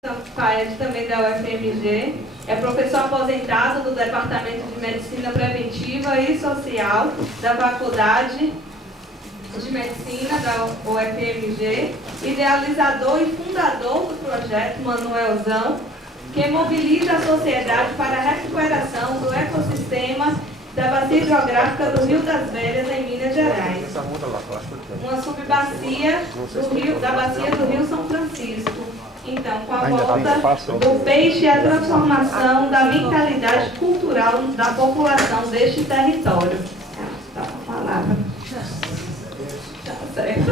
Paes, também da UFMG, é professor aposentado do Departamento de Medicina Preventiva e Social da Faculdade de Medicina da UFMG, idealizador e fundador do projeto Manuelzão, que mobiliza a sociedade para a recuperação do ecossistema da bacia hidrográfica do Rio das Velhas, em Minas Gerais, uma subbacia da bacia do Rio São Francisco. Então, com a volta do peixe e a transformação da mentalidade cultural da população deste território. Tá a palavra. Tá certo.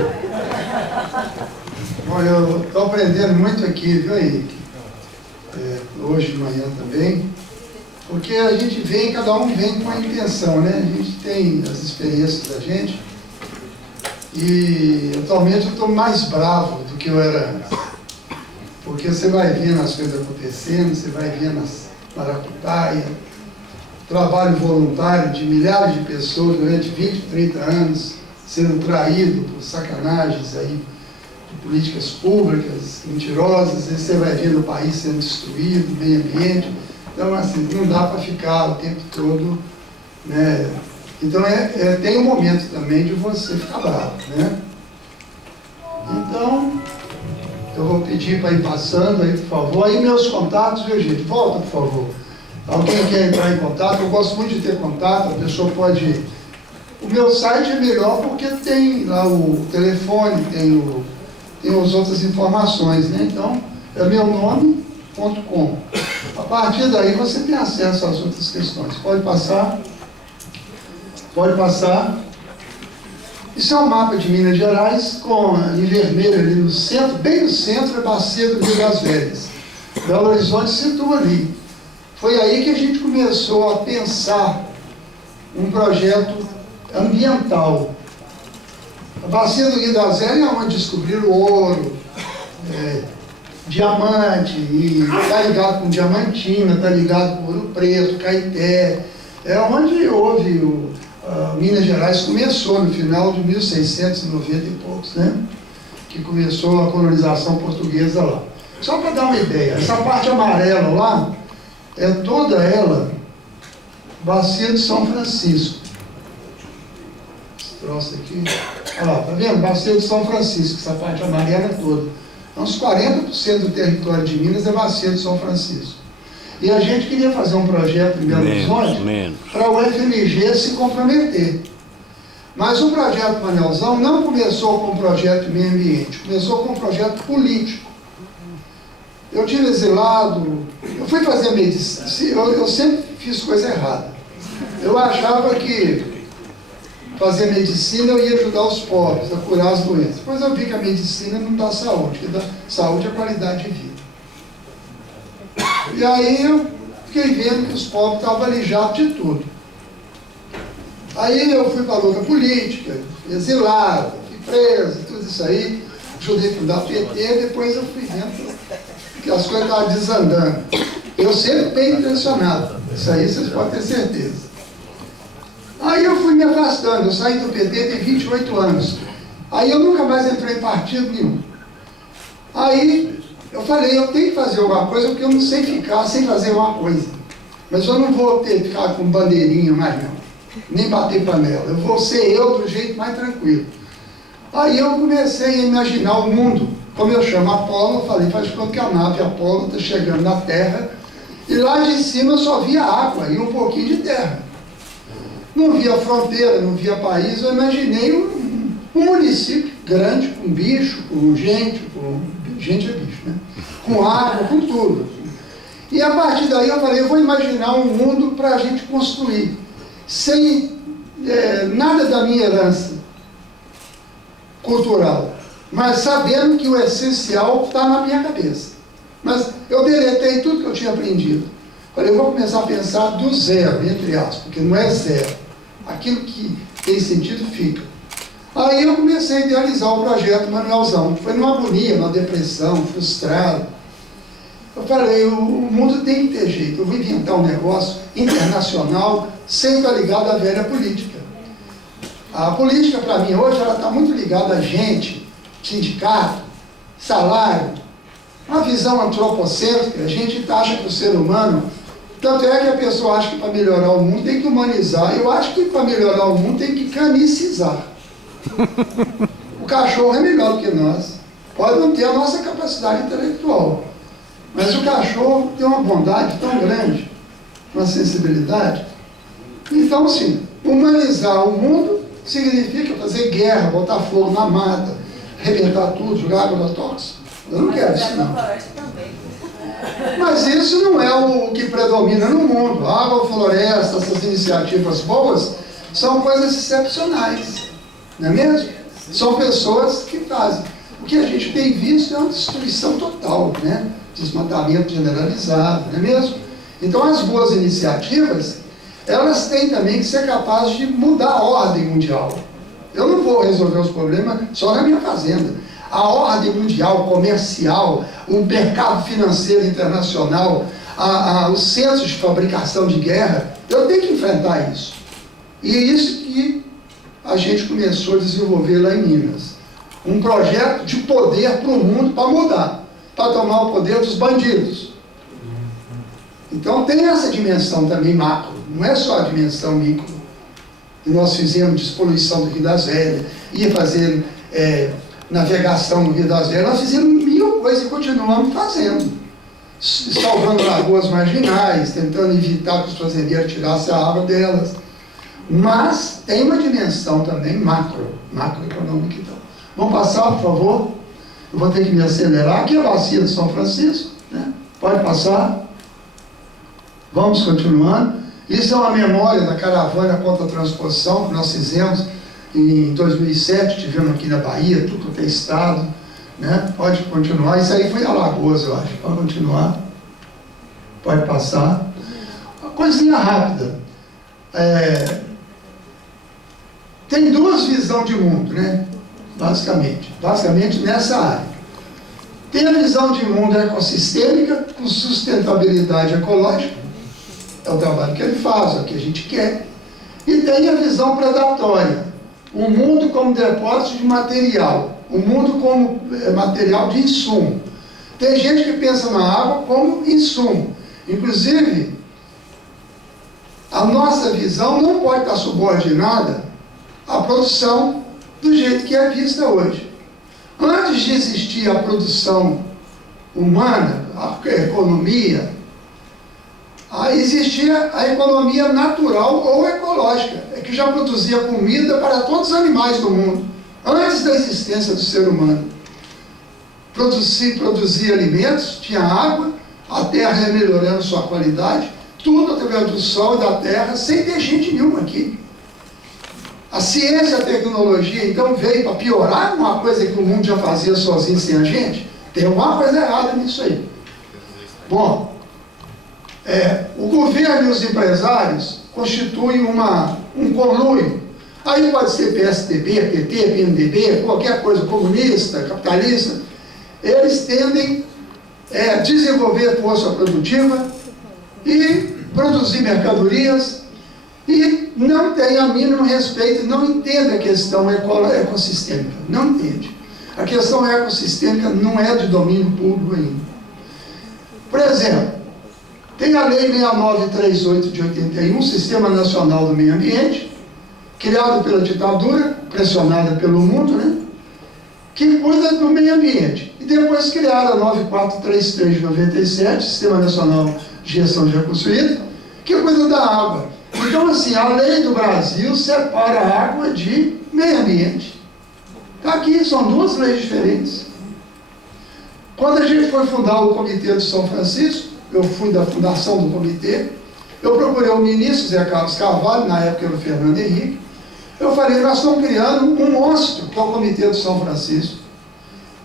Bom, eu estou aprendendo muito aqui, viu aí? Hoje de manhã também, porque a gente vem, cada um vem com a intenção, né? A gente tem as experiências da gente e atualmente eu estou mais bravo do que eu era antes. Porque você vai vendo as coisas acontecendo, você vai vendo as maracutaias, trabalho voluntário de milhares de pessoas durante 20, 30 anos, sendo traído por sacanagens aí, de políticas públicas, mentirosas, e você vai vendo o país sendo destruído, o meio ambiente. Então, assim, não dá para ficar o tempo todo, né? Então, tem um momento também de você ficar bravo, né? Então, eu vou pedir para ir passando aí, por favor. Aí meus contatos, viu, gente? Volta, por favor. Alguém quer entrar em contato? Eu gosto muito de ter contato, a pessoa pode... O meu site é melhor porque tem lá o telefone, tem as outras informações, né? Então, é meunome.com. A partir daí você tem acesso às outras questões. Pode passar. Pode passar. Isso é um mapa de Minas Gerais, em vermelho ali no centro, bem no centro, a bacia do Rio das Velhas. Belo Horizonte se situa ali. Foi aí que a gente começou a pensar um projeto ambiental. A bacia do Rio das Velhas é onde descobriram ouro, diamante, e está ligado com diamantina, está ligado com ouro preto, caeté. É onde houve Minas Gerais começou no final de 1690 e poucos, né? Que começou a colonização portuguesa lá. Só para dar uma ideia, essa parte amarela lá, é toda ela bacia de São Francisco. Esse troço aqui, olha lá, tá vendo? Bacia de São Francisco, essa parte amarela toda. Então, uns 40% do território de Minas é bacia de São Francisco. E a gente queria fazer um projeto em Belo Horizonte para o UFMG se comprometer. Mas o projeto Manuelzão não começou com um projeto de meio ambiente, começou com um projeto político. Eu tive exilado, eu fui fazer medicina, eu sempre fiz coisa errada. Eu achava que fazer medicina eu ia ajudar os pobres a curar as doenças. Depois eu vi que a medicina não dá saúde, que dá saúde é qualidade de vida. E aí eu fiquei vendo que os pobres estavam alijados de tudo. Aí eu fui para a luta política, exilado, fui preso, tudo isso aí, ajudei a fundar o PT, depois eu fui vendo que as coisas estavam desandando. Eu sempre bem intencionado, isso aí vocês podem ter certeza. Aí eu fui me afastando, eu saí do PT tem 28 anos. Aí eu nunca mais entrei em partido nenhum. Aí eu falei, eu tenho que fazer alguma coisa, porque eu não sei ficar sem fazer uma coisa. Mas eu não vou ficar com bandeirinha mais não, nem bater panela. Eu vou ser eu do jeito mais tranquilo. Aí eu comecei a imaginar o mundo, como eu chamo Apolo, eu falei, faz quanto que a nave Apolo está chegando na Terra, e lá de cima eu só via água e um pouquinho de terra. Não via fronteira, não via país, eu imaginei um município grande, com bicho, com gente é bicho, né? Com água, com tudo. E a partir daí eu falei, eu vou imaginar um mundo para a gente construir, sem nada da minha herança cultural, mas sabendo que o essencial está na minha cabeça. Mas eu deletei tudo que eu tinha aprendido. Falei, eu vou começar a pensar do zero, entre aspas, porque não é zero. Aquilo que tem sentido fica. Aí eu comecei a idealizar o projeto Manuelzão. Foi numa agonia, numa depressão, frustrado. Eu falei, o mundo tem que ter jeito. Eu vou inventar um negócio internacional sem estar ligado à velha política. A política, para mim, hoje, ela está muito ligada a gente, sindicato, salário, uma visão antropocêntrica. A gente acha que o ser humano, tanto é que a pessoa acha que para melhorar o mundo tem que humanizar. Eu acho que para melhorar o mundo tem que canicizar. O cachorro é melhor do que nós. Pode não ter a nossa capacidade intelectual, mas o cachorro tem uma bondade tão grande, uma sensibilidade. Então, sim, humanizar o mundo significa fazer guerra, botar fogo na mata, arrebentar tudo, jogar água na tóxica. Eu não quero isso, não. Mas isso não é o que predomina no mundo. A agrofloresta, essas iniciativas boas, são coisas excepcionais, não é mesmo? São pessoas que fazem. O que a gente tem visto é uma destruição total, né? Desmatamento generalizado, não é mesmo? Então, as boas iniciativas, elas têm também que ser capazes de mudar a ordem mundial. Eu não vou resolver os problemas só na minha fazenda. A ordem mundial, comercial, o mercado financeiro internacional, os centros de fabricação de guerra, eu tenho que enfrentar isso. E é isso que a gente começou a desenvolver lá em Minas. Um projeto de poder para o mundo, para mudar, para tomar o poder dos bandidos. Então tem essa dimensão também macro, não é só a dimensão micro. E nós fizemos despoluição do Rio das Velhas, ia fazer navegação no Rio das Velhas, nós fizemos 1000 coisas e continuamos fazendo. Salvando lagoas marginais, tentando evitar que os fazendeiros tirassem a água delas. Mas tem uma dimensão também macroeconômica. Então, vamos passar, por favor. Eu vou ter que me acelerar. Aqui é a bacia de São Francisco, né? Pode passar. Vamos continuando. Isso é uma memória da caravana contra a transposição que nós fizemos em 2007, tivemos aqui na Bahia, tudo que é estado, né? Pode continuar. Isso aí foi Alagoas, eu acho. Pode continuar. Pode passar. Uma coisinha rápida. Tem duas visões de mundo, né? Basicamente nessa área. Tem a visão de mundo ecossistêmica, com sustentabilidade ecológica, é o trabalho que ele faz, é o que a gente quer. E tem a visão predatória, o mundo como depósito de material, o mundo como material de insumo. Tem gente que pensa na água como insumo. Inclusive, a nossa visão não pode estar subordinada à produção do jeito que é vista hoje. Antes de existir a produção humana, a economia, existia a economia natural ou ecológica, que já produzia comida para todos os animais do mundo, antes da existência do ser humano. Produzia alimentos, tinha água, a terra ia melhorando sua qualidade, tudo através do sol e da terra, sem ter gente nenhuma aqui. A ciência e a tecnologia, então, veio para piorar uma coisa que o mundo já fazia sozinho sem a gente. Tem alguma coisa errada nisso aí. Bom, o governo e os empresários constituem um conluio. Aí pode ser PSDB, PT, PMDB, qualquer coisa comunista, capitalista. Eles tendem a desenvolver força produtiva e produzir mercadorias e não tem a mínimo respeito, não entende a questão ecossistêmica, não entende. A questão ecossistêmica não é de domínio público ainda. Por exemplo, tem a Lei 6938 de 81, Sistema Nacional do Meio Ambiente, criado pela ditadura, pressionada pelo mundo, né? Que cuida do meio ambiente. E depois criaram a 9433 de 97, Sistema Nacional de Gestão de Recursos Hídricos, que cuida da água. Então, assim, a lei do Brasil separa a água de meio ambiente. Aqui são duas leis diferentes. Quando a gente foi fundar o Comitê de São Francisco, eu fui da fundação do comitê, eu procurei o ministro Zé Carlos Carvalho, na época era o Fernando Henrique, eu falei, nós estamos criando um monstro, que é o Comitê de São Francisco.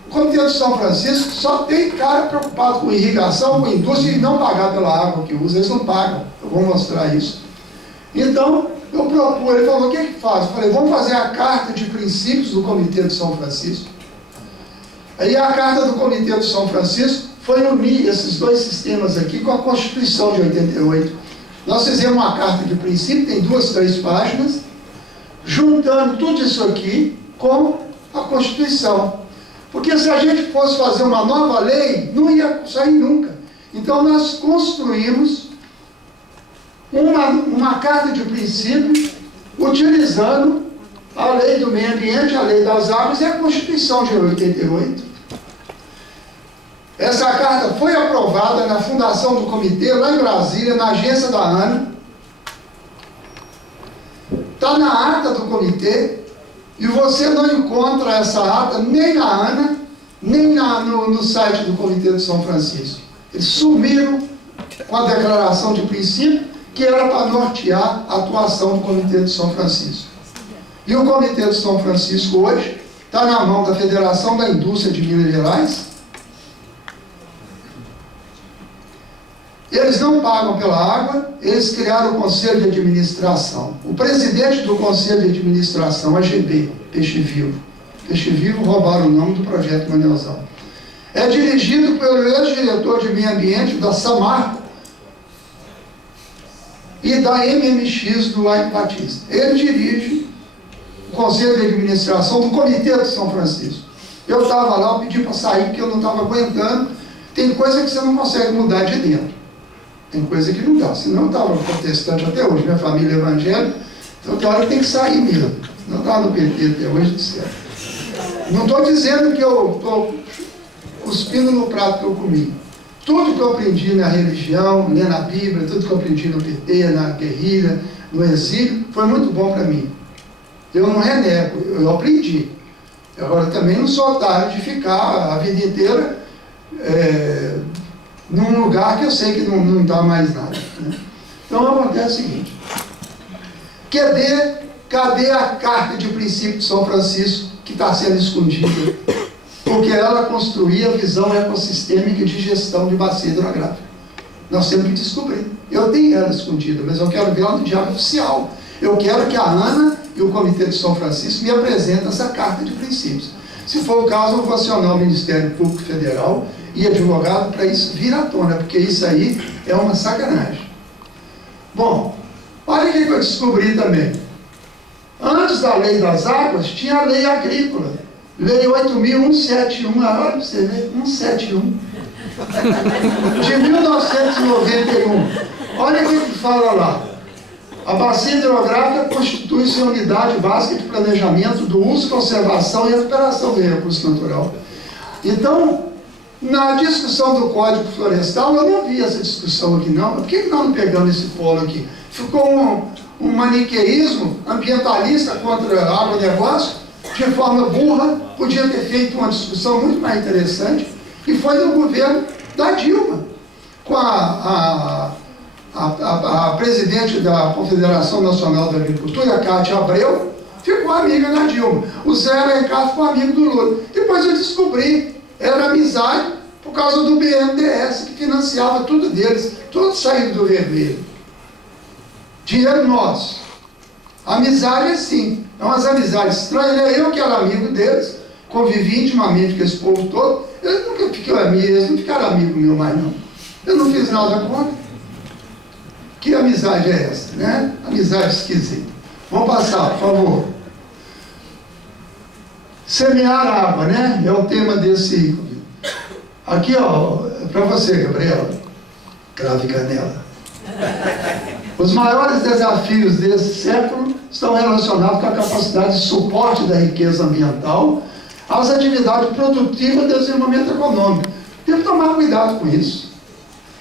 O Comitê de São Francisco só tem cara preocupado com irrigação, com indústria e não pagar pela água que usa, eles não pagam. Eu vou mostrar isso. Então, eu propus, ele falou, o que faz? Eu falei, vamos fazer a carta de princípios do Comitê de São Francisco. Aí a carta do Comitê de São Francisco foi unir esses dois sistemas aqui com a Constituição de 88. Nós fizemos uma carta de princípio, tem 2, 3 páginas, juntando tudo isso aqui com a Constituição. Porque se a gente fosse fazer uma nova lei, não ia sair nunca. Então nós construímos uma carta de princípios utilizando a lei do meio ambiente, a lei das águas e a Constituição de 88. Essa carta foi aprovada na fundação do comitê, lá em Brasília, na agência da ANA. Está na ata do comitê, e você não encontra essa ata nem na ANA, nem no site do Comitê de São Francisco. Eles sumiram com a declaração de princípio, que era para nortear a atuação do Comitê de São Francisco. E o Comitê de São Francisco hoje está na mão da Federação da Indústria de Minas Gerais. Eles não pagam pela água, eles criaram o Conselho de Administração. O presidente do Conselho de Administração, AGB, Peixe Vivo. Peixe Vivo roubaram o nome do projeto Manelzão. É dirigido pelo ex-diretor de meio ambiente da Samarco e da MMX do Lago Batista. Ele dirige o Conselho de Administração do Comitê de São Francisco. Eu estava lá, eu pedi para sair porque eu não estava aguentando. Tem coisa que você não consegue mudar de dentro. Tem coisa que não dá, senão eu estava protestante até hoje, minha família é evangélica, então tem hora que tem que sair mesmo. Não estava no PT até hoje, de certo. Não estou dizendo que eu estou cuspindo no prato que eu comi. Tudo que eu aprendi na religião, né, na Bíblia, tudo que eu aprendi no PT, na guerrilha, no exílio, foi muito bom para mim. Eu não renego, eu aprendi. Agora também não sou otário de ficar a vida inteira num lugar que eu sei que não dá mais nada. Né? Então acontece o seguinte: cadê a carta de princípio de São Francisco que está sendo escondida? Porque ela construía a visão ecossistêmica de gestão de bacia hidrográfica. Nós temos que descobrir. Eu tenho ela escondida, mas eu quero ver ela no diário oficial. Eu quero que a ANA e o Comitê de São Francisco me apresentem essa carta de princípios. Se for o caso, eu vou acionar o Ministério Público Federal e advogado para isso vir à tona, porque isso aí é uma sacanagem. Bom, olha o que eu descobri também. Antes da Lei das Águas, tinha a Lei Agrícola. Lei 8.171, olha para você ver, 171. De 1991. Olha o que fala lá. A bacia hidrográfica constitui-se a unidade básica de planejamento do uso, conservação e recuperação do recurso natural. Então, na discussão do Código Florestal, eu não vi essa discussão aqui não. Por que nós não pegamos esse polo aqui? Ficou um maniqueísmo ambientalista contra o agronegócio, de forma burra. Podia ter feito uma discussão muito mais interessante, e foi no governo da Dilma, com a presidente da Confederação Nacional da Agricultura, a Cátia Abreu, ficou amiga da Dilma. O Zé Alencar ficou amigo do Lula. Depois eu descobri, era amizade por causa do BNDES, que financiava tudo deles, tudo saindo do vermelho. Dinheiro nosso. Amizade é assim, é umas amizades estranhas. Eu que era amigo deles, convivi intimamente com esse povo todo, eles nunca ficaram amigos, eles não ficaram amigos meu mais não. Eu não fiz nada contra. Que amizade é essa, né? Amizade esquisita. Vamos passar, por favor. Semear água, né? É o tema desse. Aqui, ó, é para você, Gabriela. Cravo e canela. Os maiores desafios desse século estão relacionados com a capacidade de suporte da riqueza ambiental às atividades produtivas e desenvolvimento econômico. Tem que tomar cuidado com isso.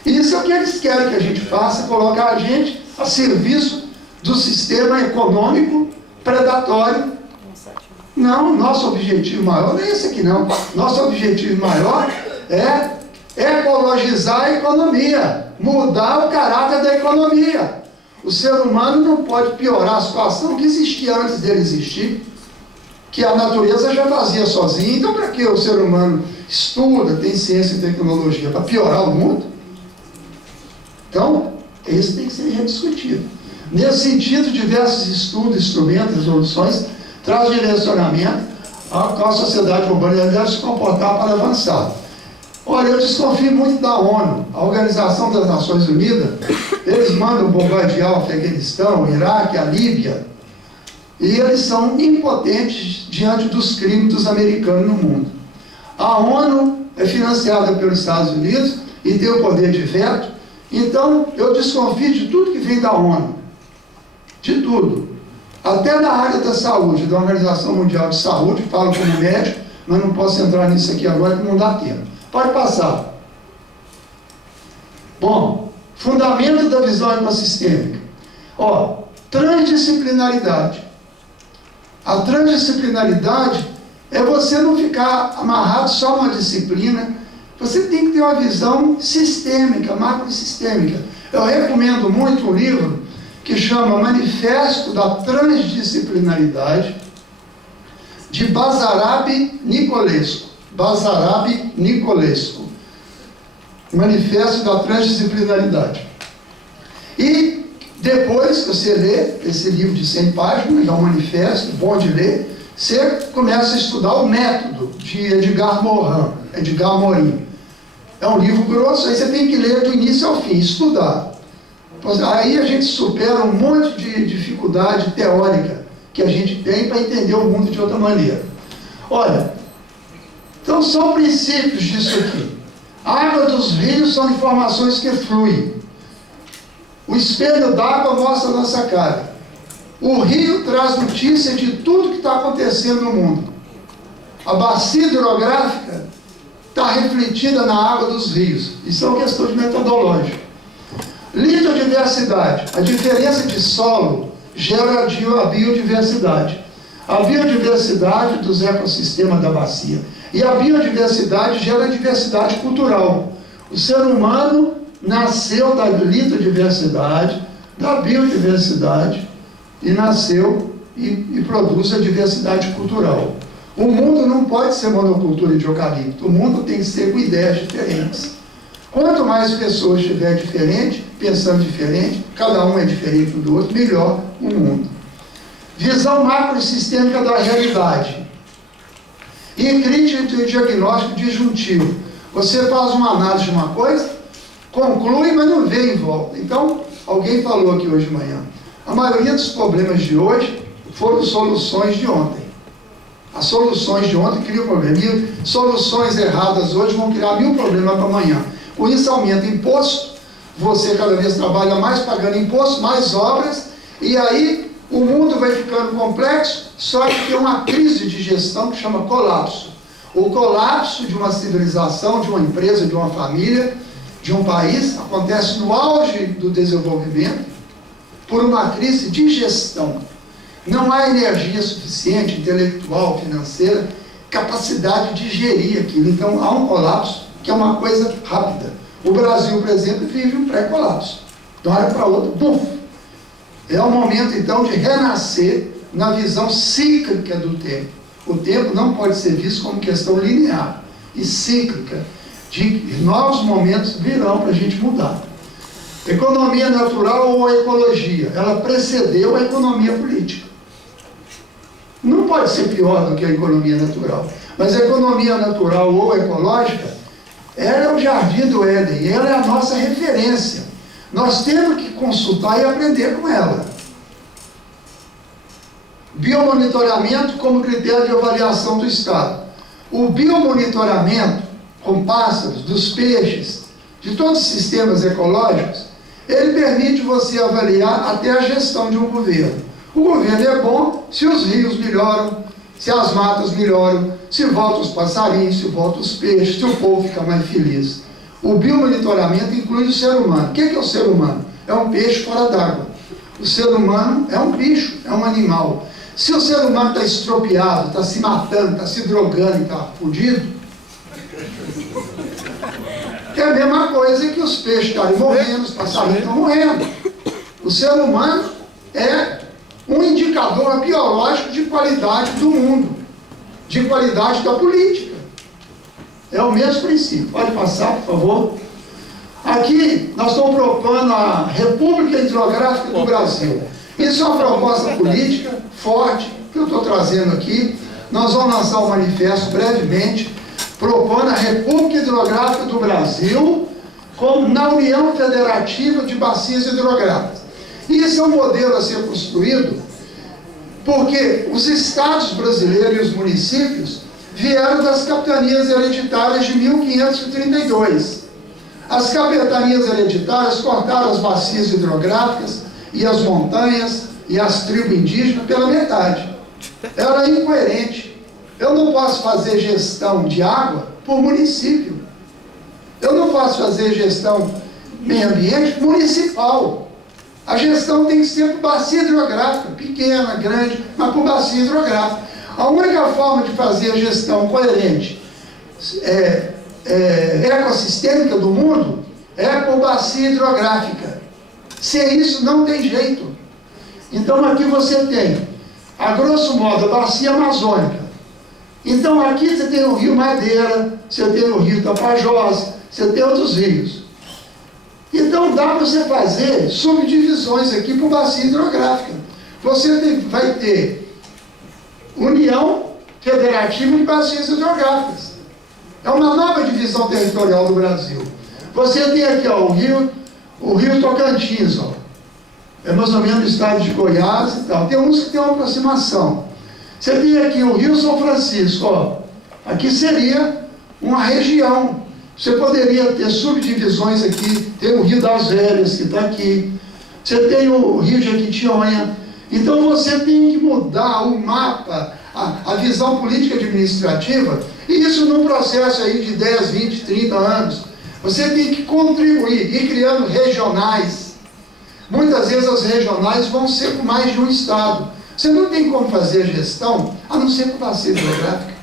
E isso é o que eles querem que a gente faça, colocar a gente a serviço do sistema econômico predatório. Não, nosso objetivo maior não é esse aqui não. Nosso objetivo maior é ecologizar a economia, mudar o caráter da economia. O ser humano não pode piorar a situação que existia antes dele existir, que a natureza já fazia sozinha. Então, para que o ser humano estuda, tem ciência e tecnologia? Para piorar o mundo? Então, esse tem que ser rediscutido. Nesse sentido, diversos estudos, instrumentos, resoluções, trazem direcionamento a qual a sociedade urbana deve se comportar para avançar. Olha, eu desconfio muito da ONU, a Organização das Nações Unidas. Eles mandam bombardear o Afeganistão, o Iraque, a Líbia, e eles são impotentes diante dos crimes dos americanos no mundo. A ONU é financiada pelos Estados Unidos e tem o poder de veto. Então, eu desconfio de tudo que vem da ONU. De tudo. Até na área da saúde, da Organização Mundial de Saúde, falo como médico, mas não posso entrar nisso aqui agora que não dá tempo. Pode passar. Bom, fundamento da visão ecossistêmica. Ó, transdisciplinaridade. A transdisciplinaridade é você não ficar amarrado só a uma disciplina. Você tem que ter uma visão sistêmica, macrosistêmica. Eu recomendo muito um livro que chama Manifesto da Transdisciplinaridade, de Basarab Nicolescu. Basarab Nicolescu. Manifesto da Transdisciplinaridade. E depois que você lê esse livro de 100 páginas, é um manifesto, bom de ler, você começa a estudar o método de Edgar Morin. É um livro grosso, aí você tem que ler do início ao fim, estudar. Aí a gente supera um monte de dificuldade teórica que a gente tem para entender o mundo de outra maneira. Olha, então são princípios disso aqui. A água dos rios são informações que fluem. O espelho d'água mostra a nossa cara. O rio traz notícia de tudo que está acontecendo no mundo. A bacia hidrográfica está refletida na água dos rios. Isso é uma questão de metodológica. Litodiversidade. A diferença de solo gera a biodiversidade. A biodiversidade dos ecossistemas da bacia. E a biodiversidade gera a diversidade cultural. O ser humano nasceu da litodiversidade, da biodiversidade, e nasceu e produz a diversidade cultural. O mundo não pode ser monocultura de eucalipto. O mundo tem que ser com ideias diferentes. Quanto mais pessoas estiver diferente, pensando diferente, cada um é diferente do outro, melhor o mundo. Visão macrosistêmica da realidade. E crítica e diagnóstico disjuntivo. Você faz uma análise de uma coisa, conclui, mas não vê em volta. Então, alguém falou aqui hoje de manhã, a maioria dos problemas de hoje foram soluções de ontem. As soluções de ontem criam problema. E soluções erradas hoje vão criar 1000 problemas para amanhã. Com isso aumenta imposto, você cada vez trabalha mais pagando imposto, mais obras, e aí o mundo vai ficando complexo, só que tem uma crise de gestão que chama colapso. O colapso de uma civilização, de uma empresa, de uma família, de um país, acontece no auge do desenvolvimento, por uma crise de gestão. Não há energia suficiente, intelectual, financeira, capacidade de gerir aquilo. Então há um colapso, que é uma coisa rápida. O Brasil, por exemplo, vive um pré-colapso. De uma hora para outra, buf! É o momento, então, de renascer na visão cíclica do tempo. O tempo não pode ser visto como questão linear e cíclica. De novos momentos virão para a gente mudar. Economia natural ou ecologia? Ela precedeu a economia política. Não pode ser pior do que a economia natural. Mas a economia natural ou ecológica, ela é o jardim do Éden, ela é a nossa referência. Nós temos que consultar e aprender com ela. Biomonitoramento como critério de avaliação do estado. O biomonitoramento com pássaros, dos peixes, de todos os sistemas ecológicos, ele permite você avaliar até a gestão de um governo. O governo é bom se os rios melhoram, se as matas melhoram, se voltam os passarinhos, se voltam os peixes, se o povo fica mais feliz. O biomonitoramento inclui o ser humano. O que é o ser humano? É um peixe fora d'água. O ser humano é um bicho, é um animal. Se o ser humano está estropiado, está se matando, está se drogando e está fudido, é a mesma coisa que os peixes estarem morrendo, os passarinhos estão morrendo. O ser humano é um indicador biológico de qualidade do mundo, de qualidade da política. É o mesmo princípio. Pode passar, por favor. Aqui nós estamos propondo a República Hidrográfica do Brasil. Isso é uma proposta política forte que eu estou trazendo aqui. Nós vamos lançar um manifesto brevemente, propondo a República Hidrográfica do Brasil como na União Federativa de Bacias Hidrográficas. Isso é um modelo a ser construído porque os estados brasileiros e os municípios vieram das capitanias hereditárias de 1532. As capitanias hereditárias cortaram as bacias hidrográficas e as montanhas e as tribos indígenas pela metade. Era incoerente. Eu não posso fazer gestão de água por município. Eu não posso fazer gestão meio ambiente municipal. A gestão tem que ser por bacia hidrográfica, pequena, grande, mas por bacia hidrográfica. A única forma de fazer a gestão coerente ecossistêmica do mundo é por bacia hidrográfica. Sem isso não tem jeito. Então aqui você tem, a grosso modo, a bacia amazônica. Então aqui você tem o rio Madeira, você tem o rio Tapajós, você tem outros rios. Então dá para você fazer subdivisões aqui por bacia hidrográfica. Você vai ter União Federativa de Bacias Hidrográficas. É uma nova divisão territorial do Brasil. Você tem aqui ó, o rio Tocantins, ó. É mais ou menos o estado de Goiás e tal. Tem uns que tem uma aproximação. Você tem aqui o rio São Francisco, ó. Aqui seria uma região. Você poderia ter subdivisões aqui. Tem o rio das Velhas, que está aqui. Você tem o rio Jequitinhonha. Então você tem que mudar o mapa, a visão política administrativa, e isso num processo aí de 10, 20, 30 anos. Você tem que contribuir, ir criando regionais. Muitas vezes as regionais vão ser com mais de um estado. Você não tem como fazer gestão, a não ser com bacia hidrográfica.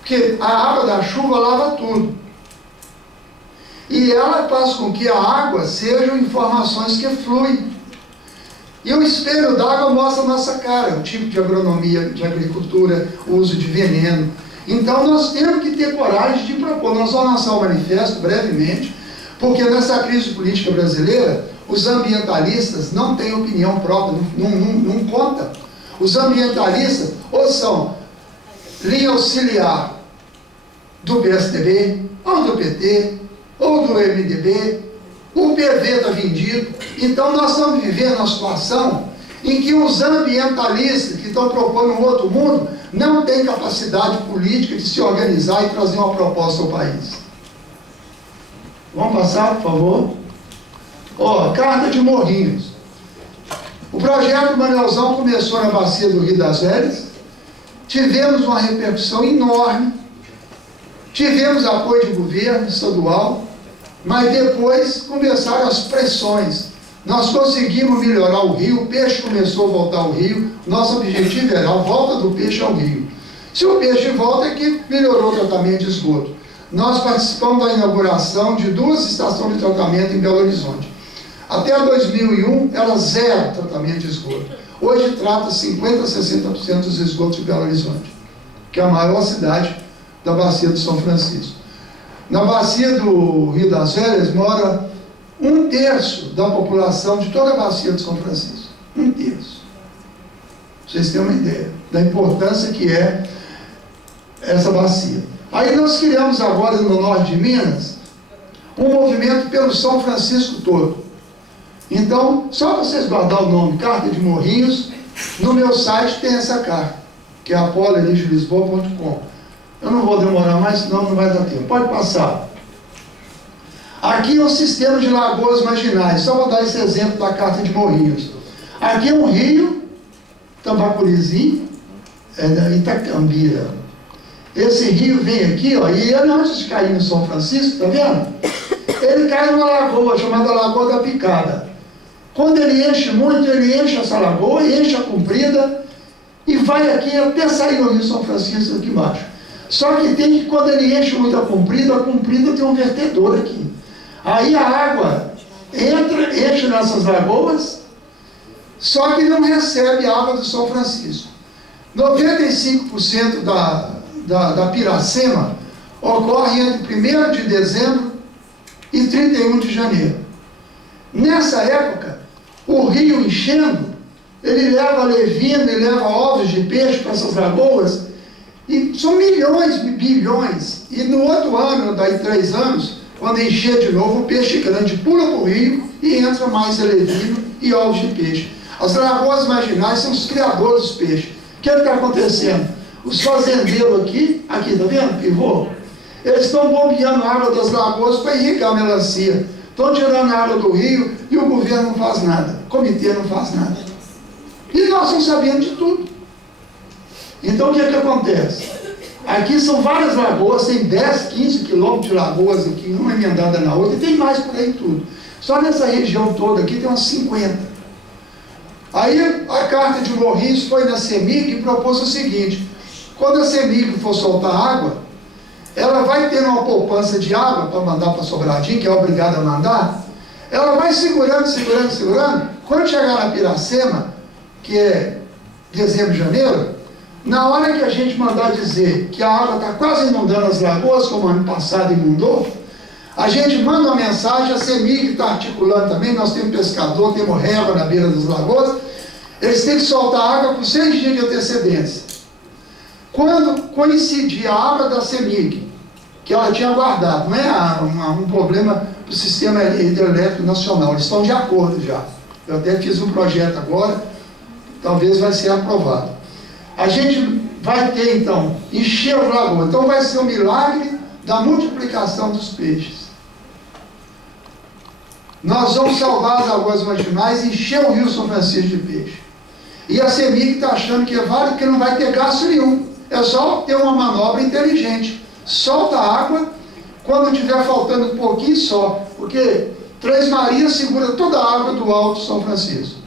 Porque a água da chuva lava tudo. E ela faz com que a água sejam informações que fluem. E o espelho d'água mostra a nossa cara, o tipo de agronomia, de agricultura, o uso de veneno. Então nós temos que ter coragem de propor. Nós vamos lançar um manifesto brevemente, porque nessa crise política brasileira, os ambientalistas não têm opinião própria, não conta. Os ambientalistas ou são linha auxiliar do PSDB, ou do PT, ou do MDB, o PV está vendido. Então nós estamos vivendo uma situação em que os ambientalistas que estão propondo um outro mundo não têm capacidade política de se organizar e trazer uma proposta ao país. Vamos passar, por favor? Ó, Carta de Morrinhos. O projeto Manuelzão começou na bacia do Rio das Velhas. Tivemos uma repercussão enorme. Tivemos apoio de governo estadual. Mas depois começaram as pressões. Nós conseguimos melhorar o rio, o peixe começou a voltar ao rio. Nosso objetivo era a volta do peixe ao rio. Se o peixe volta, é que melhorou o tratamento de esgoto. Nós participamos da inauguração de 2 estações de tratamento em Belo Horizonte. Até 2001 era 0 tratamento de esgoto. Hoje trata 50% a 60% dos esgotos de Belo Horizonte, que é a maior cidade da bacia do São Francisco. Na bacia do Rio das Velhas mora 1/3 da população de toda a bacia do São Francisco. 1/3. Vocês têm uma ideia da importância que é essa bacia. Aí nós criamos agora no norte de Minas um movimento pelo São Francisco todo. Então, só para vocês guardar o nome, Carta de Morrinhos, no meu site tem essa carta, que é apoloeligelisboa.com. Eu não vou demorar mais, senão não vai dar tempo. Pode passar. Aqui é o sistema de lagoas marginais. Só vou dar esse exemplo da Carta de Morrinhos. Aqui é um rio, Tambacurizinho, Itacambira. Esse rio vem aqui, ó, e ele, antes de cair no São Francisco, tá vendo? Ele cai numa lagoa chamada Lagoa da Picada. Quando ele enche muito, ele enche essa lagoa, enche a comprida e vai aqui até sair no Rio São Francisco aqui embaixo. Só que tem que, quando ele enche muito a comprida tem um vertedor aqui. Aí a água entra, enche nessas lagoas, só que não recebe a água do São Francisco. 95% da Piracema ocorre entre 1º de dezembro e 31 de janeiro. Nessa época, o rio enchendo, ele leva levina, ele leva ovos de peixe para essas lagoas, e são milhões, bilhões. E no outro ano, daí 3 anos, quando encher de novo, o peixe grande pula para o rio e entra mais levina e ovos de peixe. As lagoas marginais são os criadores dos peixes. O que está acontecendo? Os fazendeiros aqui, tá vendo, pivô? Eles estão bombeando a água das lagoas para irrigar a melancia. Estão tirando a água do rio e o governo não faz nada. O comitê não faz nada. E nós estamos sabendo de tudo. Então o que acontece? Aqui são várias lagoas, tem 10, 15 quilômetros de lagoas aqui, uma emendada na outra, e tem mais por aí tudo. Só nessa região toda aqui tem umas 50. Aí a carta de Morrinhos foi na CEMIG e propôs o seguinte: quando a CEMIG for soltar água, ela vai ter uma poupança de água para mandar para Sobradinho, que é obrigada a mandar, ela vai segurando. Quando chegar na Piracema, que é dezembro, janeiro, na hora que a gente mandar dizer que a água está quase inundando as lagoas, como ano passado inundou, a gente manda uma mensagem, a CEMIG está articulando também, nós temos pescador, temos régua na beira das lagoas, eles têm que soltar água por 6 dias de antecedência. Quando coincidir a água da CEMIG, que ela tinha guardado, não é um problema para o sistema hidrelétrico nacional, eles estão de acordo já. Eu até fiz um projeto agora, talvez vai ser aprovado. A gente vai ter, então, encher o lagoa. Então vai ser o milagre da multiplicação dos peixes. Nós vamos salvar as lagoas marginais e encher o Rio São Francisco de peixe. E a CEMIG está achando que é válido, porque não vai ter gasto nenhum. É só ter uma manobra inteligente. Solta a água, quando estiver faltando um pouquinho só, porque Três Marias segura toda a água do Alto São Francisco.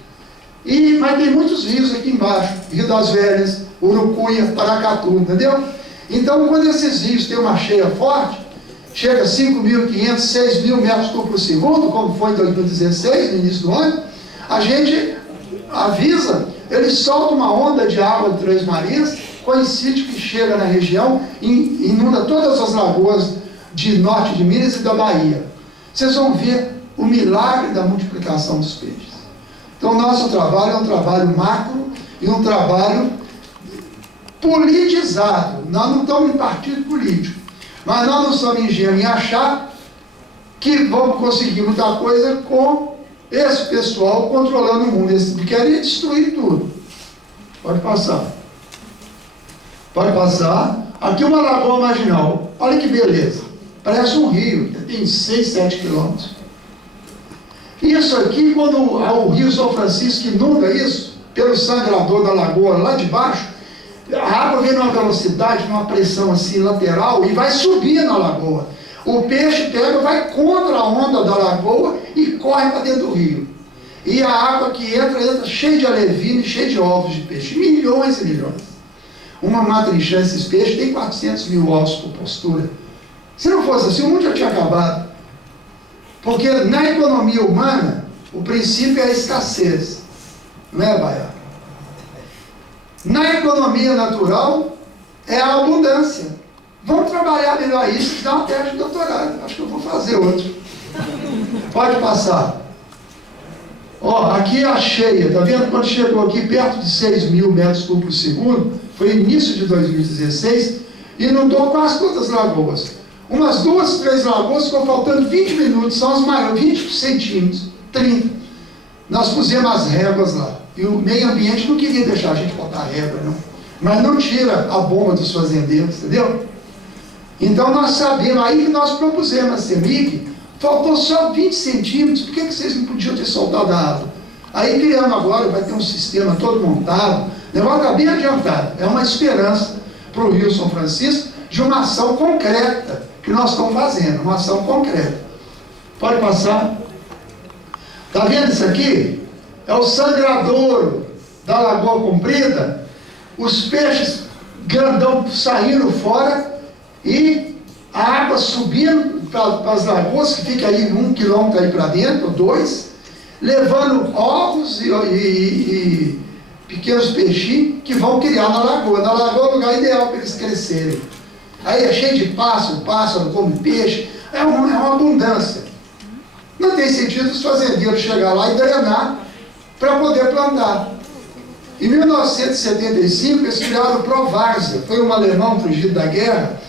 Mas tem muitos rios aqui embaixo, Rio das Velhas, Urucunha, Paracatu, entendeu? Então, quando esses rios têm uma cheia forte, chega a 5.500, 6.000 metros cúbicos por segundo, como foi em 2016, no início do ano, a gente avisa, eles soltam uma onda de água de Três Marias, coincide que chega na região e inunda todas as lagoas de norte de Minas e da Bahia. Vocês vão ver o milagre da multiplicação dos peixes. Então, nosso trabalho é um trabalho macro e um trabalho politizado. Nós não estamos em partido político, mas nós não somos ingênuos em achar que vamos conseguir muita coisa com esse pessoal controlando o mundo. Eles querem destruir tudo. Pode passar. Pode passar. Aqui uma lagoa marginal. Olha que beleza. Parece um rio. Tem 6, 7 quilômetros. Isso aqui, quando o Rio São Francisco inunda isso, pelo sangrador da lagoa lá de baixo, a água vem numa velocidade, numa pressão assim lateral e vai subir na lagoa. O peixe pega, vai contra a onda da lagoa e corre para dentro do rio. E a água que entra cheia de alevino e cheia de ovos de peixe. Milhões e milhões. Uma matrinchã, esses peixes, tem 400.000 ovos por postura. Se não fosse assim, o mundo já tinha acabado. Porque na economia humana, o princípio é a escassez. Não é, Baiano? Na economia natural, é a abundância. Vamos trabalhar melhor isso e dar uma tese de doutorado. Acho que eu vou fazer outro. Pode passar. Ó, aqui é a cheia. Está vendo? Quando chegou aqui perto de 6.000 metros cúbicos por segundo, foi início de 2016, inundou quase todas as lagoas. Umas 2, 3 lagoas ficou faltando 20 minutos, são as maiores, 20 centímetros, 30. Nós pusemos as réguas lá. E o meio ambiente não queria deixar a gente botar régua, não. Mas não tira a bomba dos fazendeiros, entendeu? Então nós sabemos, aí que nós propusemos a CEMIG, faltou só 20 centímetros, por que vocês não podiam ter soltado a água? Aí criamos agora, vai ter um sistema todo montado, o negócio está bem adiantado, é uma esperança para o Rio São Francisco de uma ação concreta que nós estamos fazendo, uma ação concreta. Pode passar. Está vendo isso aqui? É o sangradouro da Lagoa Comprida, os peixes grandão saindo fora e a água subindo para as lagoas, que fica aí 1 quilômetro aí para dentro, 2, levando ovos e pequenos peixinhos que vão criar na lagoa. Na lagoa é o lugar ideal para eles crescerem. Aí é cheio de pássaro come peixe, é uma abundância. Não tem sentido os fazendeiros chegar lá e drenar para poder plantar. Em 1975, eles criaram o Provárzea, foi um alemão fugido da guerra.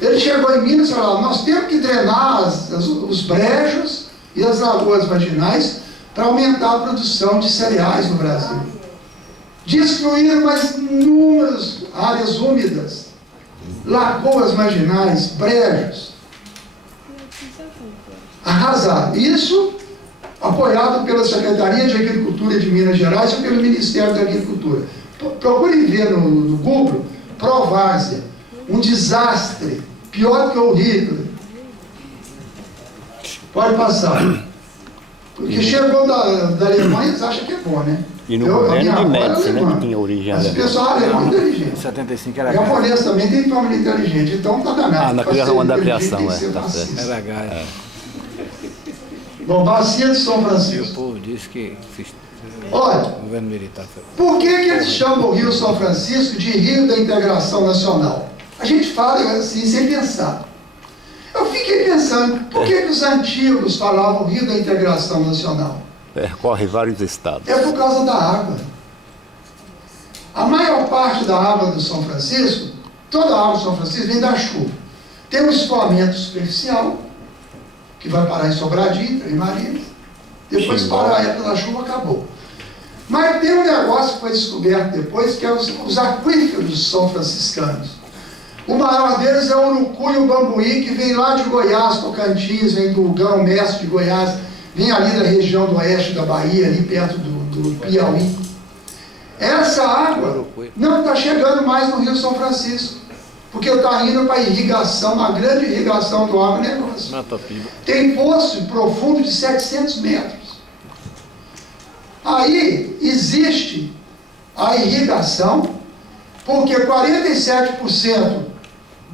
Ele chegou em Minas e falou: nós temos que drenar os brejos e as lagoas marginais para aumentar a produção de cereais no Brasil. Destruíram mais inúmeras áreas úmidas, lagoas marginais, brejos. Arrasaram. Isso apoiado pela Secretaria de Agricultura de Minas Gerais e pelo Ministério da Agricultura. Procurem ver no Google, Provárzia, um desastre, pior que o Hitler. Pode passar. Porque chegou da Alemanha, eles acham que é bom, né? E no governo de Médici, né, que tinha origem alemã. Mas o pessoal alemão é inteligente. 75 era O japonês também tem família inteligente, então tá danado. na criação da criação, tá certo. Era gás. Bom, Bacia de São E o Francisco. povo disse que Olha, o governo militar foi... por que eles chamam o Rio São Francisco de Rio da Integração Nacional? A gente fala assim sem pensar. Eu fiquei pensando, por que os antigos falavam Rio da Integração Nacional? Percorre vários estados. É por causa da água. A maior parte da água do São Francisco, toda a água do São Francisco vem da chuva. Tem um escoamento superficial, que vai parar em Sobradinho, em Marias. Depois para a época da chuva, acabou. Mas tem um negócio que foi descoberto depois, que é os aquíferos são franciscanos. O maior deles é o Urucu e o Bambuí, que vem lá de Goiás, Tocantins, vem do Grão-Mestre de Goiás, vem ali da região do oeste da Bahia, ali perto do Piauí. Essa água não está chegando mais no Rio São Francisco, porque está indo para a irrigação, uma grande irrigação do agronegócio. Tem poço profundo de 700 metros. Aí existe a irrigação, porque 47%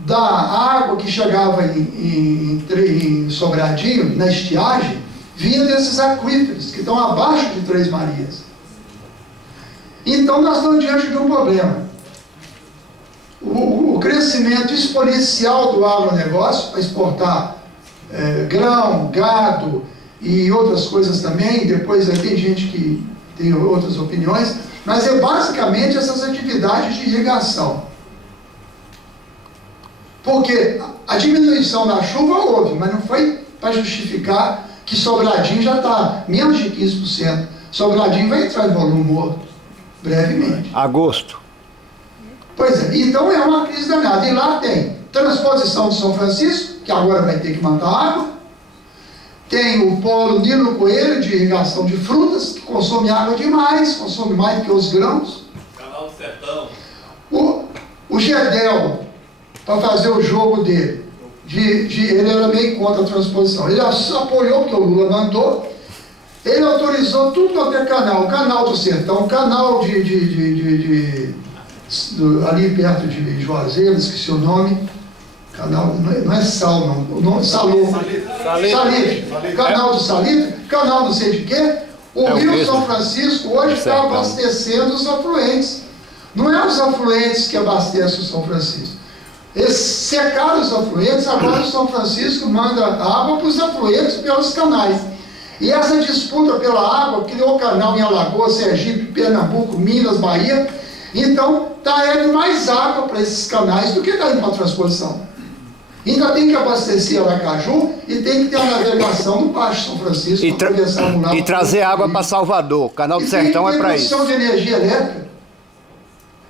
da água que chegava em Sobradinho, na estiagem, vinha desses aquíferos, que estão abaixo de Três Marias. Então nós estamos diante de um problema. O crescimento exponencial do agronegócio, para exportar grão, gado e outras coisas também, depois tem gente que tem outras opiniões, mas é basicamente essas atividades de irrigação. Porque a diminuição da chuva houve, mas não foi para justificar que Sobradinho já está menos de 15%. Sobradinho vai entrar em volume morto, brevemente. Agosto. Pois é, então é uma crise danada. E lá tem transposição de São Francisco, que agora vai ter que mandar água. Tem o polo Nilo Coelho, de irrigação de frutas, que consome água demais, consome mais do que os grãos. Canal do Sertão. O Gedel, para fazer o jogo dele, ele era meio contra a transposição. Ele apoiou, porque o Lula mandou. Ele autorizou tudo até canal. O Canal do Sertão, o canal ali perto de Juazeiro, esqueci o nome. Canal, não é Sal, não. O nome Salou. Salitre. Canal do Salitre, canal não sei de quê. O Rio São Francisco hoje está abastecendo os afluentes. Não é os afluentes que abastecem o São Francisco. Eles secaram os afluentes, agora o São Francisco manda água para os afluentes pelos canais. E essa disputa pela água criou canal em Alagoas, Sergipe, Pernambuco, Minas, Bahia. Então, está indo mais água para esses canais do que está indo para a transposição. Ainda tem que abastecer Aracaju e tem que ter a navegação no Baixo São Francisco e trazer água para Salvador. O Canal do Sertão é para isso. Produção de energia elétrica.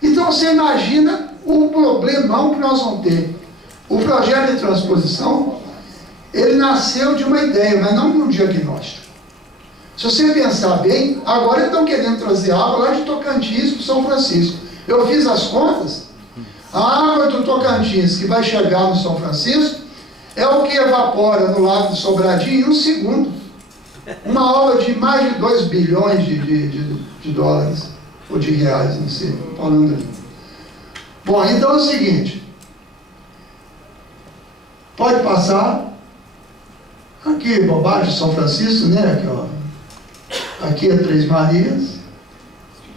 Então você imagina o problemão que nós vamos ter. O projeto de transposição, ele nasceu de uma ideia, mas não de um diagnóstico. Se você pensar bem, agora estão querendo trazer água lá de Tocantins para o São Francisco. Eu fiz as contas. A água do Tocantins que vai chegar no São Francisco é o que evapora no Lago do Sobradinho em um segundo. Uma obra de mais de 2 bilhões de dólares, ou de reais, não sei, falando ali. Bom, então é o seguinte. Pode passar. Aqui, bobagem, São Francisco, né? Aqui, ó. Aqui é Três Marias.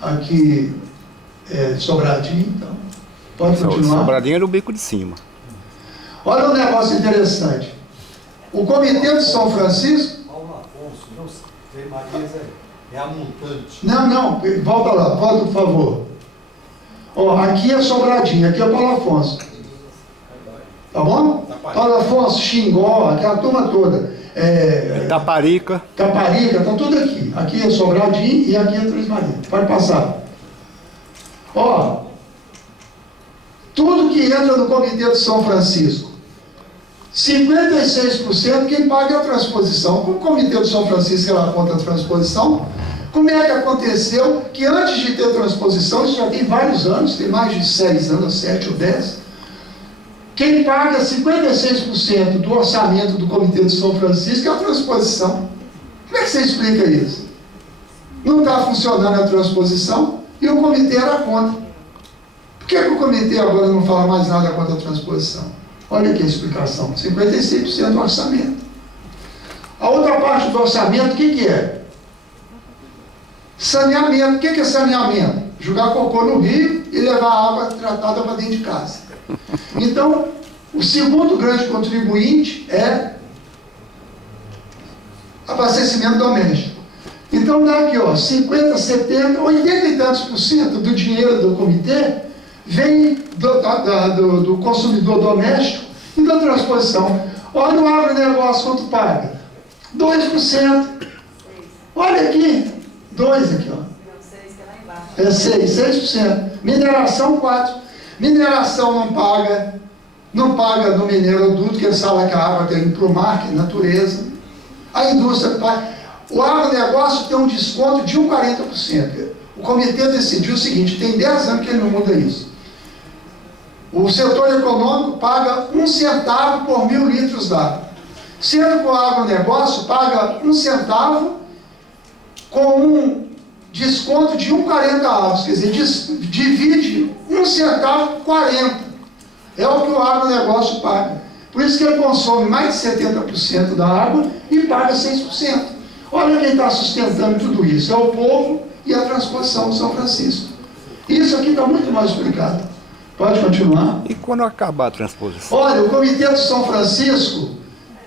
Aqui é Sobradinho, então. Pode continuar. Sobradinho era o bico de cima. Olha um negócio interessante. O Comitê de São Francisco... Paulo Afonso, não, Três Marias é a montante. Não, volta lá, volta por favor. Ó, aqui é Sobradinho, aqui é Paulo Afonso. Tá bom? Paulo Afonso, Xingó, aquela turma toda. Taparica. Taparica, tá tudo aqui. Aqui é Sobradinho e aqui é Três Marias. Pode passar. Ó, tudo que entra no Comitê de São Francisco, 56% quem paga é a transposição. Como o Comitê de São Francisco ela conta a transposição, como é que aconteceu que antes de ter transposição, isso já tem vários anos, tem mais de 6 anos, 7 ou 10, quem paga 56% do orçamento do Comitê de São Francisco é a transposição. Como é que você explica isso? Não está funcionando a transposição e o comitê era contra. Por que o comitê agora não fala mais nada contra a transposição? Olha aqui a explicação, 56% do orçamento. A outra parte do orçamento, o que é? Saneamento. O que é saneamento? Jogar cocô no rio e levar água tratada para dentro de casa. Então, o segundo grande contribuinte é abastecimento doméstico. Então dá aqui, ó, 50, 70, 80 e tantos por cento do dinheiro do comitê vem do consumidor doméstico e da transposição. Olha no agronegócio quanto paga. 2%. Olha aqui, 2 aqui, ó. É 6%. Mineração, 4%. Mineração não paga no mineroduto, que ele sabe que a água tem indo para o mar, que é natureza. A indústria paga. O agronegócio tem um desconto de 40%. O comitê decidiu o seguinte, tem 10 anos que ele não muda isso. O setor econômico paga 1 centavo por 1.000 litros d'água. Sendo que o agronegócio paga 1 centavo com um desconto de 1,40 avos. Quer dizer, divide 1 centavo por 40. É o que o agronegócio paga. Por isso que ele consome mais de 70% da água e paga 6%. Olha quem está sustentando tudo isso. É o povo e a transposição de São Francisco. Isso aqui está muito mal explicado. Pode continuar. E quando acabar a transposição? Olha, o Comitê de São Francisco,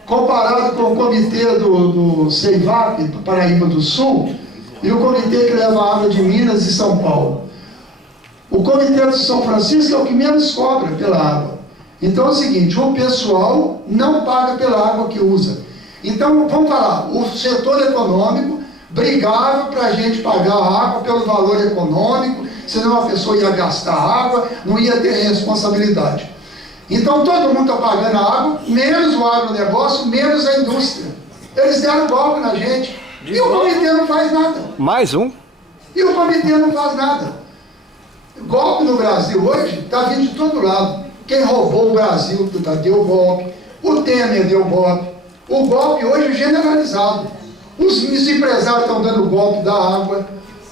comparado com o Comitê do CEIVAP, do Paraíba do Sul, e o Comitê que leva a água de Minas e São Paulo. O Comitê de São Francisco é o que menos cobra pela água. Então é o seguinte, o pessoal não paga pela água que usa. Então, vamos falar, o setor econômico brigava para a gente pagar a água pelo valor econômico, senão a pessoa ia gastar água, não ia ter responsabilidade. Então, todo mundo está pagando a água, menos o agronegócio, menos a indústria. Eles deram golpe na gente. E o comitê não faz nada. Mais um? E o comitê não faz nada. Golpe no Brasil hoje está vindo de todo lado. Quem roubou o Brasil deu golpe. O Temer deu golpe. O golpe hoje é generalizado. Os empresários estão dando golpe da água.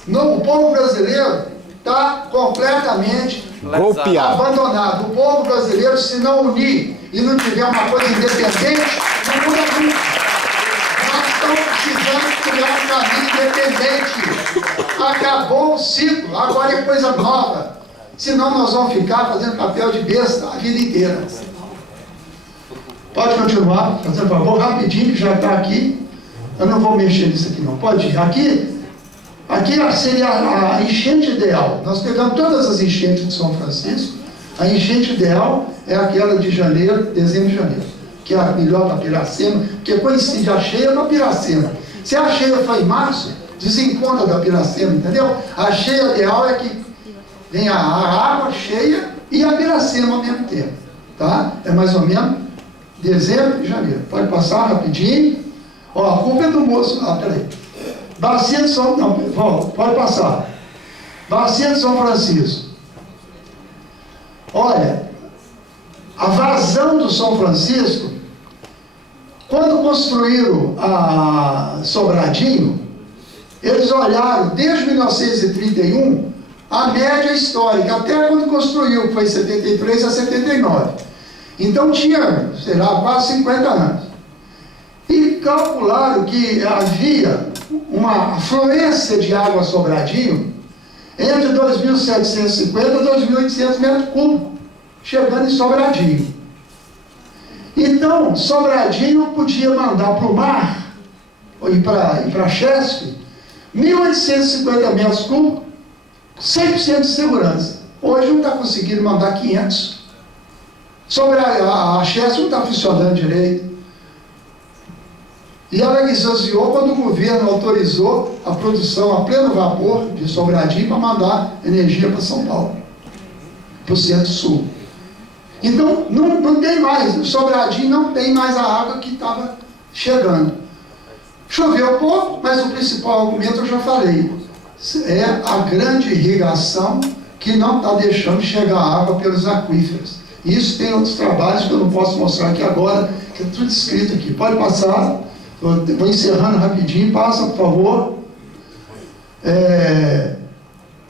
O povo brasileiro está completamente golpeado, abandonado. O povo brasileiro, se não unir e não tiver uma coisa independente, não muda nunca. Nós estamos precisando criar um caminho independente. Acabou o ciclo, agora é coisa nova. Senão nós vamos ficar fazendo papel de besta a vida inteira. Pode continuar, fazendo favor, rapidinho, que já está aqui. Eu não vou mexer nisso aqui não. Pode ir. Aqui seria a enchente ideal. Nós pegamos todas as enchentes de São Francisco. A enchente ideal é aquela de janeiro, dezembro de janeiro, que é a melhor para Piracema, porque coincide a cheia para Piracema. Se a cheia foi em março, desencontra da Piracema, entendeu? A cheia ideal é que vem a água cheia e a Piracema ao mesmo tempo. Tá? É mais ou menos dezembro e janeiro. Pode passar rapidinho. Ó, a culpa é do moço. Ah, peraí. Bacia de São... Não, pode passar. Bacia de São Francisco. Olha, a vazão do São Francisco, quando construíram a Sobradinho, eles olharam desde 1931 a média histórica, até quando construiu, que foi 73 a 79. Então tinha, sei lá, quase 50 anos. E calcularam que havia uma afluência de água Sobradinho entre 2.750 e 2.800 metros cúbicos, chegando em Sobradinho. Então, Sobradinho podia mandar para o mar, e para a Chesf, 1.850 metros cúbicos, 100% de segurança. Hoje não está conseguindo mandar 500. Sobre a Chesf não está funcionando direito. E ela esvaziou quando o governo autorizou a produção a pleno vapor de Sobradinho para mandar energia para São Paulo, para o Centro-Sul. Então, não tem mais, o Sobradinho não tem mais a água que estava chegando. Choveu pouco, mas o principal argumento eu já falei, é a grande irrigação que não está deixando chegar água pelos aquíferos. Isso tem outros trabalhos que eu não posso mostrar aqui agora, que é tudo escrito aqui. Pode passar, eu vou encerrando rapidinho, passa, por favor.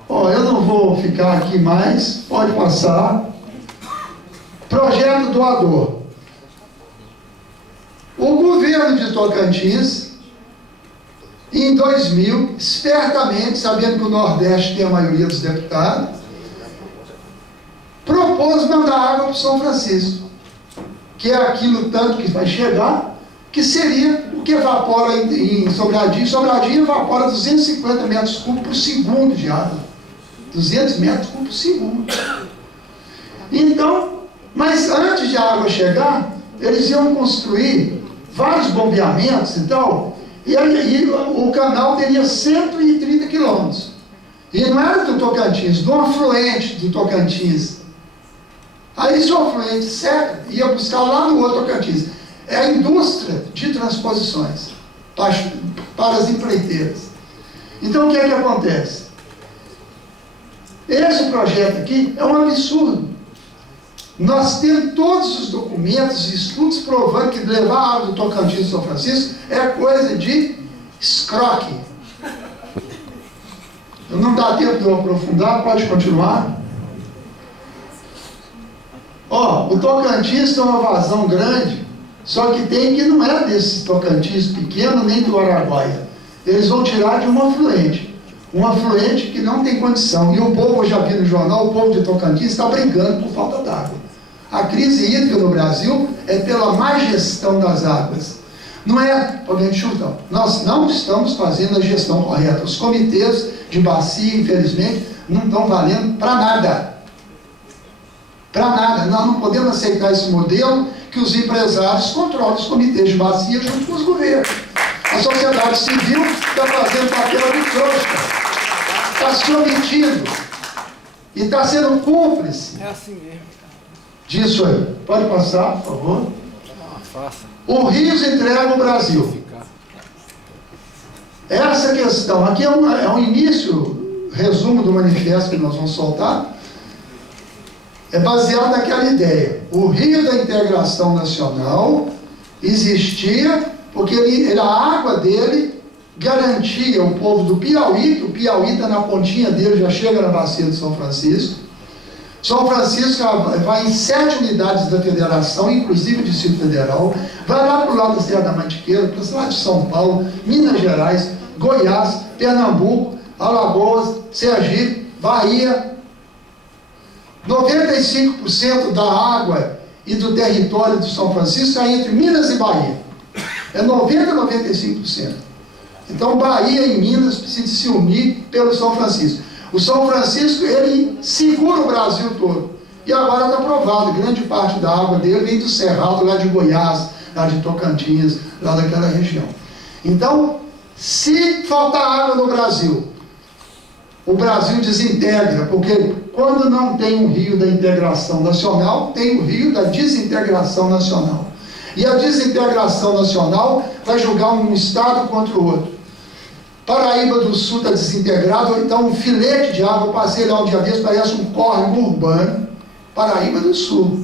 Eu não vou ficar aqui mais, pode passar. Projeto doador. O governo de Tocantins, em 2000, espertamente, sabendo que o Nordeste tem a maioria dos deputados, propôs mandar água para São Francisco, que é aquilo tanto que vai chegar, que seria o que evapora em Sobradinho. Sobradinho evapora 250 metros cúbicos por segundo de água. 200 metros cúbicos por segundo. Então, mas antes de a água chegar, eles iam construir vários bombeamentos e tal, e o canal teria 130 quilômetros. E não era do Tocantins, do afluente do Tocantins. Aí, se o afluente seca, ia buscar lá no outro Tocantins. É a indústria de transposições para as empreiteiras. Então, o que é que acontece? Esse projeto aqui é um absurdo. Nós temos todos os documentos e estudos provando que levar a água do Tocantins e São Francisco é coisa de escroque. Não dá tempo de eu aprofundar, pode continuar. O Tocantins tem uma vazão grande, só que tem que não é desses Tocantins pequeno nem do Araguaia. Eles vão tirar de um afluente que não tem condição. E o povo, eu já vi no jornal, o povo de Tocantins está brigando por falta d'água. A crise hídrica no Brasil é pela má gestão das águas. Não é alguém chuta. Nós não estamos fazendo a gestão correta. Os comitês de bacia, infelizmente, não estão valendo para nada. Para nada. Nós não podemos aceitar esse modelo que os empresários controlam os comitês de bacia junto com os governos. A sociedade civil está fazendo papel de trouxa. Está se omitindo. E está sendo cúmplice. É assim mesmo. Disso aí. Pode passar, por favor. O Rios entrega o Brasil. Essa questão, aqui é um início, resumo do manifesto que nós vamos soltar, é baseado naquela ideia. O Rio da Integração Nacional existia porque a água dele garantia o povo do Piauí, que o Piauí está na pontinha dele, já chega na bacia de São Francisco. São Francisco vai em 7 unidades da federação, inclusive o Distrito Federal, vai lá para o lado da Serra da Mantiqueira, para o lado de São Paulo, Minas Gerais, Goiás, Pernambuco, Alagoas, Sergipe, Bahia. 95% da água e do território de São Francisco está entre Minas e Bahia. É 90% a 95%. Então, Bahia e Minas precisam se unir pelo São Francisco. O São Francisco, ele segura o Brasil todo. E agora está provado, grande parte da água dele vem do Cerrado, lá de Goiás, lá de Tocantins, lá daquela região. Então, se faltar água no Brasil, o Brasil desintegra, porque quando não tem um rio da integração nacional, tem o rio da desintegração nacional. E a desintegração nacional vai julgar um estado contra o outro. Paraíba do Sul está desintegrado, ou então um filete de água, eu passei lá um dia desse, parece um córrego urbano. Paraíba do Sul.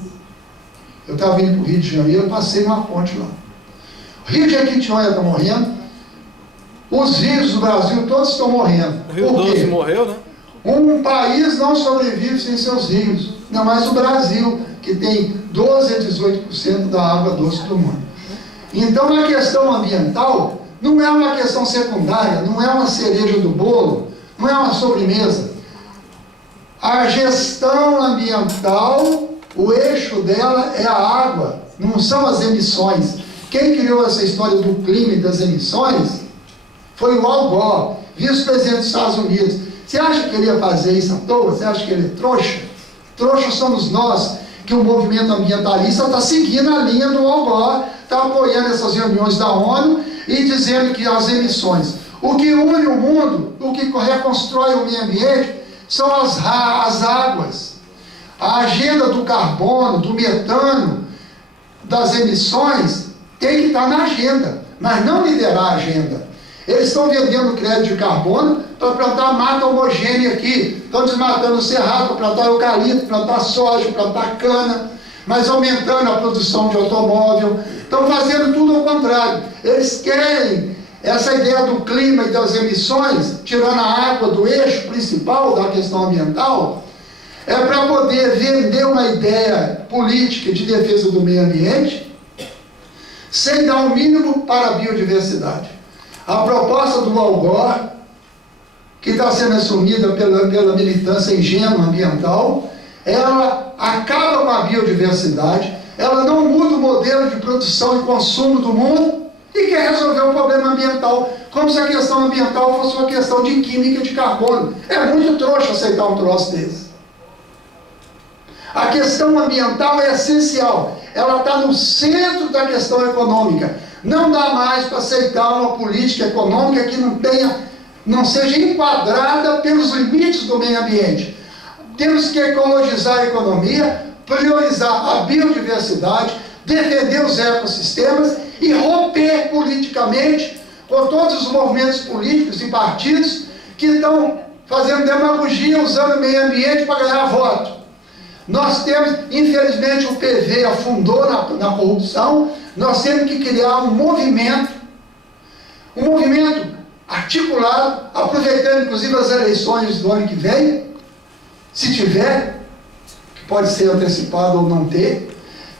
Eu estava vindo para o Rio de Janeiro, passei numa ponte lá. O Rio de Jequitinhonha está morrendo. Os rios do Brasil todos estão morrendo. O Rio Doce morreu, né? Um país não sobrevive sem seus rios. Ainda mais o Brasil, que tem 12 a 18% da água doce do mundo. Então, a questão ambiental não é uma questão secundária, não é uma cereja do bolo, não é uma sobremesa. A gestão ambiental, o eixo dela é a água, não são as emissões. Quem criou essa história do clima e das emissões foi o Al Gore, vice-presidente dos Estados Unidos. Você acha que ele ia fazer isso à toa? Você acha que ele é trouxa? Trouxas somos nós, que o movimento ambientalista está seguindo a linha do Al Gore, está apoiando essas reuniões da ONU e dizendo que as emissões, o que une o mundo, o que reconstrói o meio ambiente, são as águas. A agenda do carbono, do metano, das emissões, tem que estar na agenda, mas não liderar a agenda. Eles estão vendendo crédito de carbono para plantar mata homogênea aqui, estão desmatando o cerrado para plantar eucalipto, plantar soja, plantar cana, mas aumentando a produção de automóvel, estão fazendo tudo ao contrário. Eles querem essa ideia do clima e das emissões, tirando a água do eixo principal da questão ambiental, é para poder vender uma ideia política de defesa do meio ambiente, sem dar o mínimo para a biodiversidade. A proposta do Al Gore, que está sendo assumida pela militância ingênua ambiental, ela acaba com a biodiversidade, ela não muda o modelo de produção e consumo do mundo e quer resolver o problema ambiental, como se a questão ambiental fosse uma questão de química de carbono. É muito trouxa aceitar um troço desse. A questão ambiental é essencial, ela está no centro da questão econômica. Não dá mais para aceitar uma política econômica que não seja enquadrada pelos limites do meio ambiente. Temos que ecologizar a economia, priorizar a biodiversidade, defender os ecossistemas e romper politicamente com todos os movimentos políticos e partidos que estão fazendo demagogia usando o meio ambiente para ganhar voto. Nós temos, infelizmente, o PV afundou na corrupção, nós temos que criar um movimento articulado, aproveitando inclusive as eleições do ano que vem, se tiver, que pode ser antecipado ou não ter,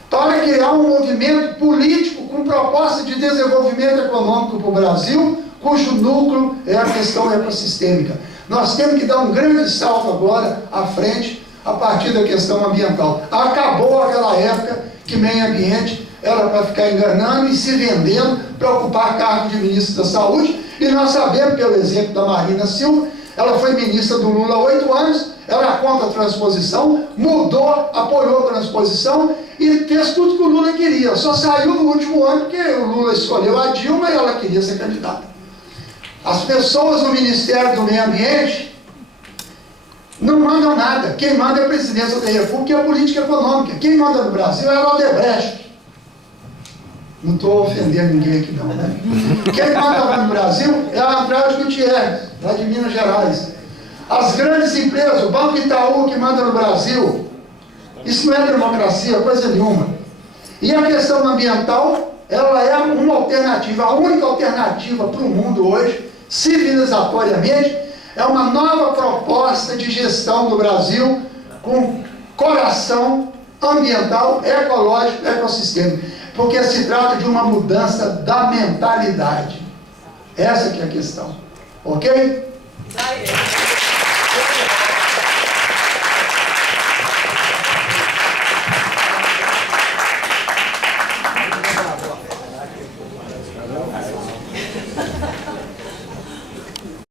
para criar um movimento político com proposta de desenvolvimento econômico para o Brasil, cujo núcleo é a questão ecossistêmica. Nós temos que dar um grande salto agora à frente, a partir da questão ambiental. Acabou aquela época que meio ambiente era para ficar enganando e se vendendo para ocupar cargo de ministro da Saúde, e nós sabemos, pelo exemplo da Marina Silva, ela foi ministra do Lula há 8 anos, ela é contra a transposição, mudou, apoiou a transposição e fez tudo que o Lula queria. Só saiu no último ano porque o Lula escolheu a Dilma e ela queria ser candidata. As pessoas no Ministério do Meio Ambiente não mandam nada. Quem manda é a Presidência da República e a política econômica. Quem manda no Brasil é a Odebrecht. Não estou ofendendo ninguém aqui não, né? Quem manda lá no Brasil é a Andrade Gutierrez, lá de Minas Gerais. As grandes empresas, o Banco Itaú que manda no Brasil, isso não é democracia, coisa nenhuma. E a questão ambiental, ela é uma alternativa, a única alternativa para o mundo hoje, civilizatoriamente, é uma nova proposta de gestão do Brasil com coração ambiental, ecológico, ecossistêmico. Porque se trata de uma mudança da mentalidade. Essa que é a questão. Ok?